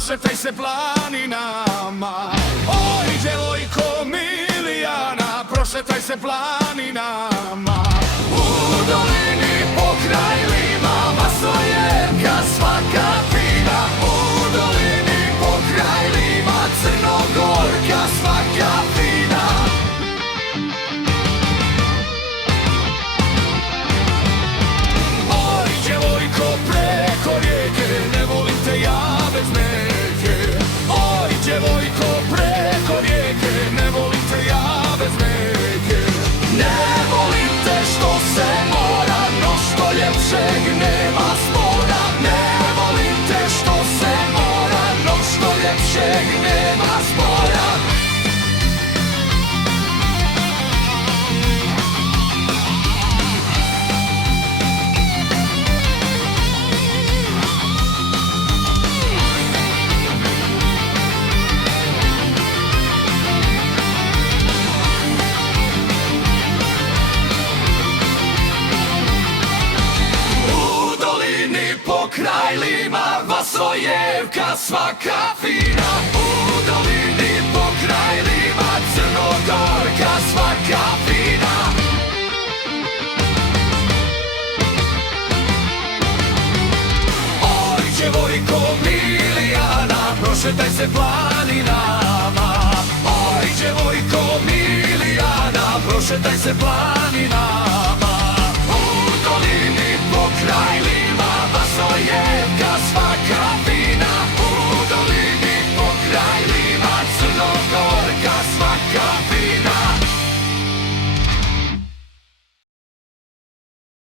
prošetaj se planinama. Oj, djevojko Milijana, prošetaj se planinama. U dolini pokraj Lima, Vasojevka svaka fina. U dolini pokraj Lima, Crnogorka svaka fina. Oj, djevojko preko rijeke, ne volim te ja bez neke. Oj, djevojko preko rijeke, ne volim te ja bez neke. Ne volim te što se mora, no što ljepšeg nema spora. Ne volim te što se mora, no što ljepšeg nema spora. Pokraj Lima, Vasojevka svaka fina. U dolini pokraj Lima, Crnogorka svaka fina. Oj, djevojko Milijana, prošetaj se planinama. Oj, djevojko Milijana, prošetaj se planinama. U dolini pokraj Lima, Vasojevka svaka fina. U dolini pokraj Lima, Crnogorka svaka fina.